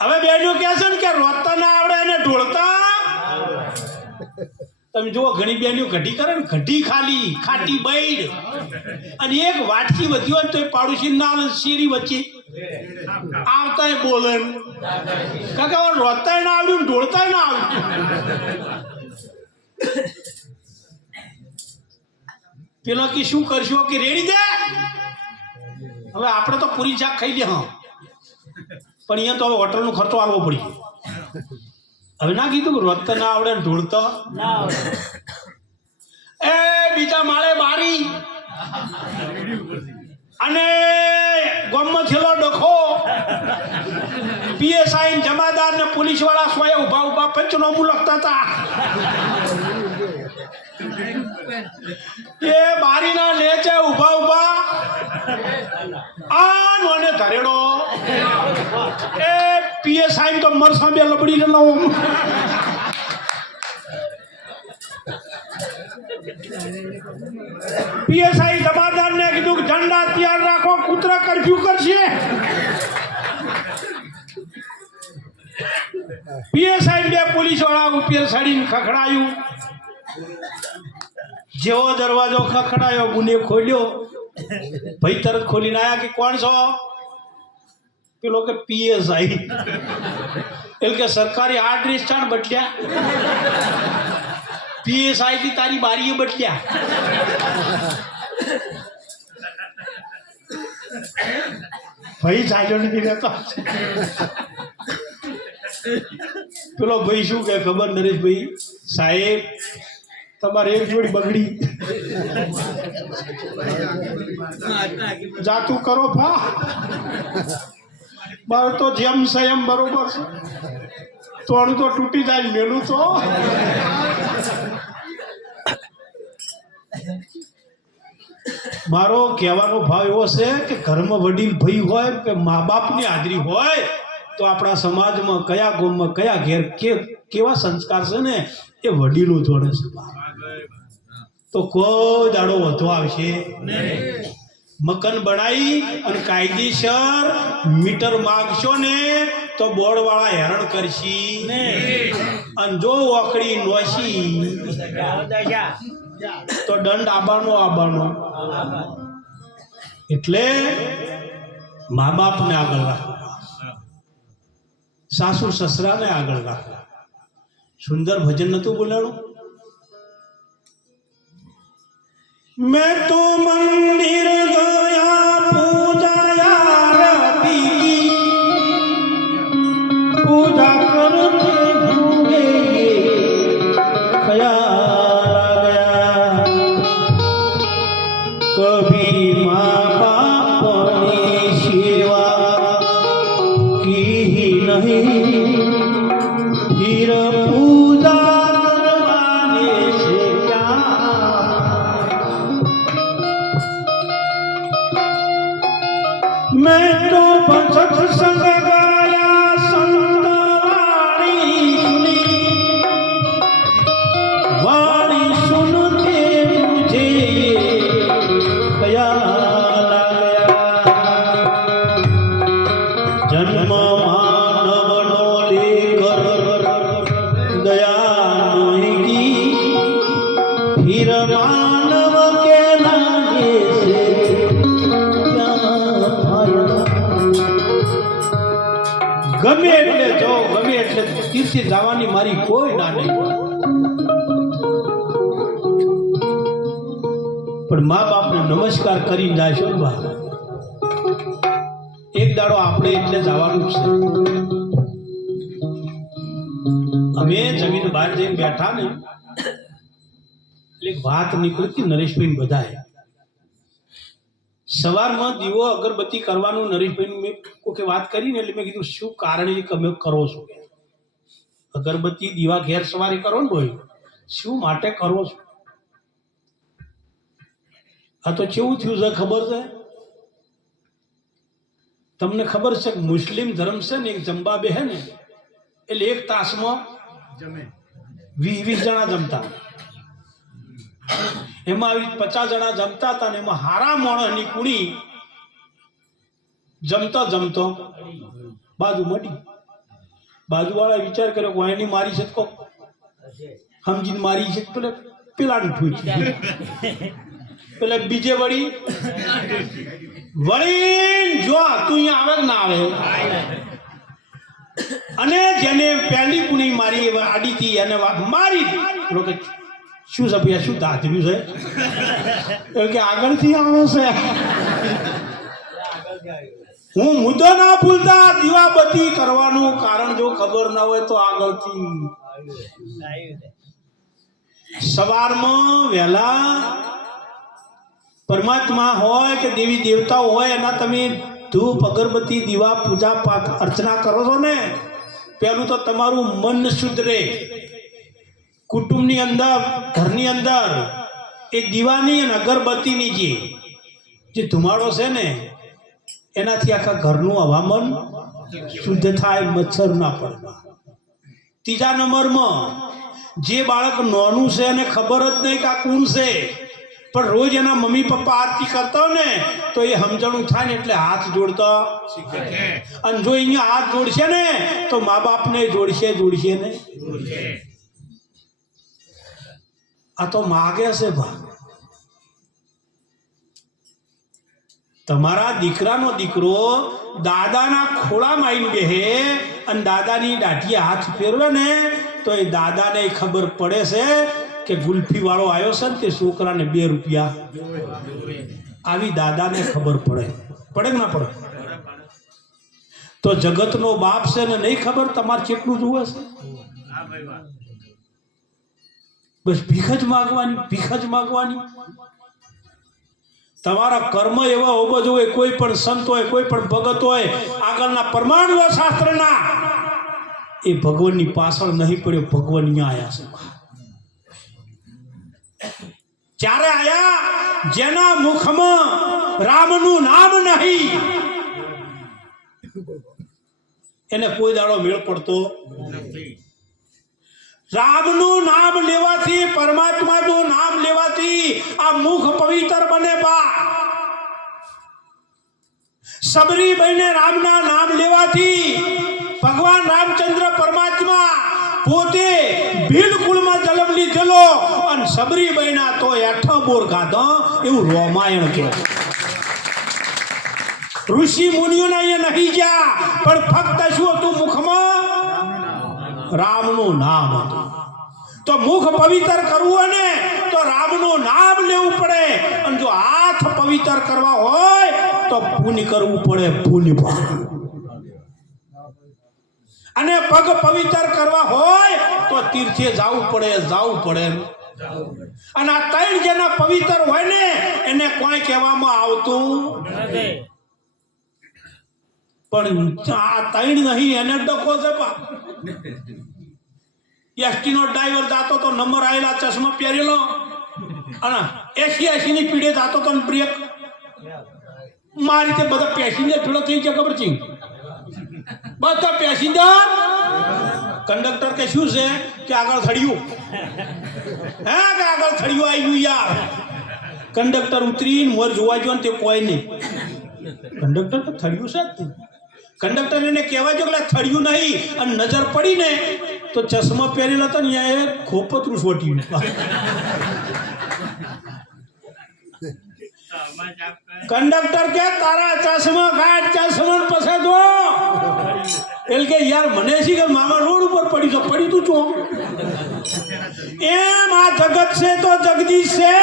હવે બેનો કહે છે ને કે રોતા ના આવડે અને ઢોળતા તમે જુઓ ઘણી બેનો ઘટી કરે ને ઘટી ખાલી ખાટી બૈડ અને એક વાટકી વધી હોય તો એ પાડોશી ના શેરી વચ્ચે આવતા બોલે કાકા રોતા ના આવડ્યું ઢોળતા ના આવડ્યું પેલો કે શું કરશો કે રેડી દે હવે આપણે તો પૂરી શાક ખાઈ લે હા પણ અહીંયા તો હવે હોટલનો ખર્ચો આવવો પડી હવે ના કીધું કે રોતા ના આવડે ઢોળતા ના આવડે એ બીજા માળે બારી અને ગામમાં થયેલો ડખો પીએસઆઈ જમાદાર ને પોલીસ વાળા સ્વયં ઉભા ઉભા પંચનામું લખતા હતા એ બારીના નેચે ઉભા ઉભા આ નોને ધરેડો એ પીએસઆઈ તો મરસા બે લબડી લાવો પીએસઆઈ જમાદાર ને કીધું કે ઝંડા તૈયાર રાખો કૂતરા કર્ફ્યુ કરશે પીએસઆઈ બે પોલીસ વાળા ઉપર સાડીને ખખડાયું જેવો દરવાજો ખખડાયો ગુને ખોલ્યો ભાઈ તરત ખોલીને આયા કે કોણ છો પેલો કે પીએસઆઈ એટલે કે સરકારી હાર્ડ રિસ્ટાન બદલ્યા પીએસઆઈ થી તારી બારીએ બદલ્યા ભાઈ ચાલ્યો નથી રહેતો પેલો ભાઈ શું કે ખબર નરેશભાઈ સાહેબ તમારે એક જોડી બગડી જાતું કરો ફા મારું તો જેમ સંયમ બરોબર છે તોડું તો તૂટી જાય મેલું તો મારો કહેવાનો ભાવ એવો છે કે ઘરમાં વડીલ ભાઈ હોય કે મા બાપની હાજરી હોય તો આપણા સમાજમાં કયા ગામમાં કયા ઘેર કેવા સંસ્કાર છે ને એ વડીલો જોડે છે તો કોઈ દાડો વધો આવશે મકાન બનાવી અને કાયદેસર મીટર માગશો ને તો બોર્ડ વાળા હેરાન કરશી અને જો ઓકડી નોશી તો દંડ આબાનો એટલે મા બાપને આગળ રાખવા સાસુ સસરાને આગળ રાખવા સુંદર ભજન નતું બોલાણું मैं तो मंदिर गया पूजा आरती पूजा करते हुए ख्याल गया कभी माँ बाप ने सेवा की ही नहीं फिर पूजा करवाने से मैं तो सत्संग गाया संत वाणी सुनते मुझे ख्याल आया जन्म मानवनो लेकर दया नहीं की फिर मानव के लागे से ગમે એટલે જો ગમે એટલે તીર્થે જવાની મારી કોઈ ના નહીં પણ મા બાપને નમસ્કાર કરીને જાય છે બા એક દાડો આપણે એટલે જવાનું છે અમે જમીન બહાર જઈને બેઠા ને એટલે વાત નીકળતી નરેશભાઈ બધાએ સવારમાં દીવો અગરબત્તી કરવાનું નરેશભાઈ મેં કોઈ વાત કરી ને એટલે મેં કીધું શું કારણ એ તમે કરો છો અગરબત્તી દીવા ઘેર સવારે કરો ને ભાઈ શું માટે કરો છો આ તો કેવું થયું છે ખબર છે તમને ખબર છે કે મુસ્લિમ ધર્મ છે ને એક જમવા બેહે ને એટલે એક તાસમાં 20 જણા જમતા એમાં 50 જણા જમતા હતા ને એમાં હારા માણસની કુડી જમતો બાજુ મટી બાજુવાળા વિચાર કર્યો કોઈ એની મારી છે તો સમજીને મારી છે પેલે પેલાનું ઠૂઈ છે પેલે બીજે વળી જો તું અહીંયા આવે કે ના આવે અને જેને પહેલી કુણી મારી આડી થી એને મારી કે શું છે ભૈયા શું દાધર્યું છે કે આગળથી આવે છે હું મુદ્દો ના ભૂલતા દીવાબત્તી કરવાનું કારણ જો ખબર ના હોય તો આગળથી સવારમાં વહેલા પરમાત્મા હોય કે દેવી દેવતાઓ હોય એના તમે ધૂપ અગરબત્તી દીવા પૂજા પાઠ અર્ચના કરો છો ને પહેલું તો તમારું મન શુદ્ધ રહે કુટુંબની અંદર ઘરની અંદર એ દીવાની અને અગરબત્તીની જે ધુમાડો છે ને એનાથી આખા ઘરનું હવામાન શુદ્ધ થાય મચ્છર ના પડે ત્રીજા નંબરમાં જે બાળક નાનું છે એને ખબર જ નહીં કે આ કોણ છે પણ રોજ એના મમ્મી પપ્પા આરતી કરતા હોય ને તો એ સમજણું થાય ને એટલે હાથ જોડતા અને જો અહીંયા હાથ જોડશે ને તો મા બાપને જોડશે ને આ તો માગે છે ભાઈ તમારા દીકરાનો દીકરો દાદાના ખોળામાં આવીને બેહે અને દાદાની દાઢીએ હાથ ફેરવે ને તો એ દાદાને ખબર પડે છે કે ગુલ્ફી વાળો આવ્યો છે ને તે છોકરાને 2 રૂપિયા આવી દાદાને ખબર પડે કે ના પડે તો જગતનો બાપ છે ને નહીં ખબર તમારે કેટલું જુએ છે બસ ભીખ જ માગવાની તમારા કર્મ એવા હોવા જોઈએ કોઈ પણ સંત હોય કોઈ પણ ભગત હોય આગળના પરમાણુ શાસ્ત્રના એ ભગવાનની પાછળ નહીં પડ્યો ભગવાન અહીંયા આયા છે ચારે આયા જેના મુખમાં રામનું નામ નહીં એને કોઈ દાડો મેળ પડતો નથી રામનું નામ લેવાથી પરમાત્માનું નામ લેવાથી આ મુખ પવિત્ર બને બા સબરીબાઈને રામના નામ લેવાથી ભગવાન રામચંદ્ર પરમાત્મા પોતે બિલકુલમાં જન્મ લીધેલો અને સબરીબાઈના તો 8 બોર ગાધા એવું રામાયણ કહેવાય ઋષિ મુનિઓના અહીંયા નહીં ગયા પણ ફક્ત શું હતું મુખમાં રામનું નામ હતું તો મુખ પવિત્ર કરવું ને તો રામનું નામ લેવું પડે અને જો હાથ પવિત્ર કરવા હોય તો પુણ્ય કરવું પડે પુણ્ય અને પગ પવિત્ર કરવા હોય તો તીર્થે જવું પડે અને આ 3 જેના પવિત્ર હોય ને એને કોઈ કહેવામાં આવતું નથી પણ આ 3 નહીં એને ડકો છે એસટી નો ડ્રાઈવર જાતો તો નંબર આવેલા ચશ્મા પહેરેલો અને 80 ની પીડે જાતો તો બ્રેક મારી રીતે બધા પેસેન્જર ભેળો થઈ ગયા ખબર છે બધા પેસેન્જર કંડક્ટર કે શું છે કે આગળ થડિયું કે આગળ થડિયું આવી ગયું યાર કંડક્ટર ઉતરીને મોર જોવા ગયો ને તે કોઈ નહીં કંડક્ટર તો થડિયું છે જ કંડક્ટર એને કહેવા જો કે થડિયું નહીં અને નજર પડી ને તો ચશ્મા પહેરેલા હતા ને અહીંયા એ ખોપતરું સોટ્યું કંડક્ટર કે તારા ચશ્મા કાઢ ચશ્મા પછી દો એટલે કે યાર મને છે કે મામા રોડ ઉપર પડી તો પડી તું ચો એમ આ જગત છે તો જગદીશ છે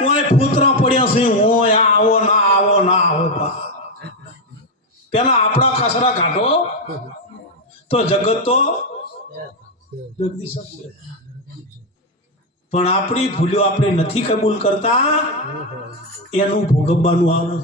કોઈ ફૂતરા પડ્યા છે હોય આવો ના આવો પેલા આપણા કસરા કાઢો તો જગત તો જગદીશ પણ આપણી ભૂલ્યો આપણે નથી કબૂલ કરતા એનું ભોગવવાનું આવે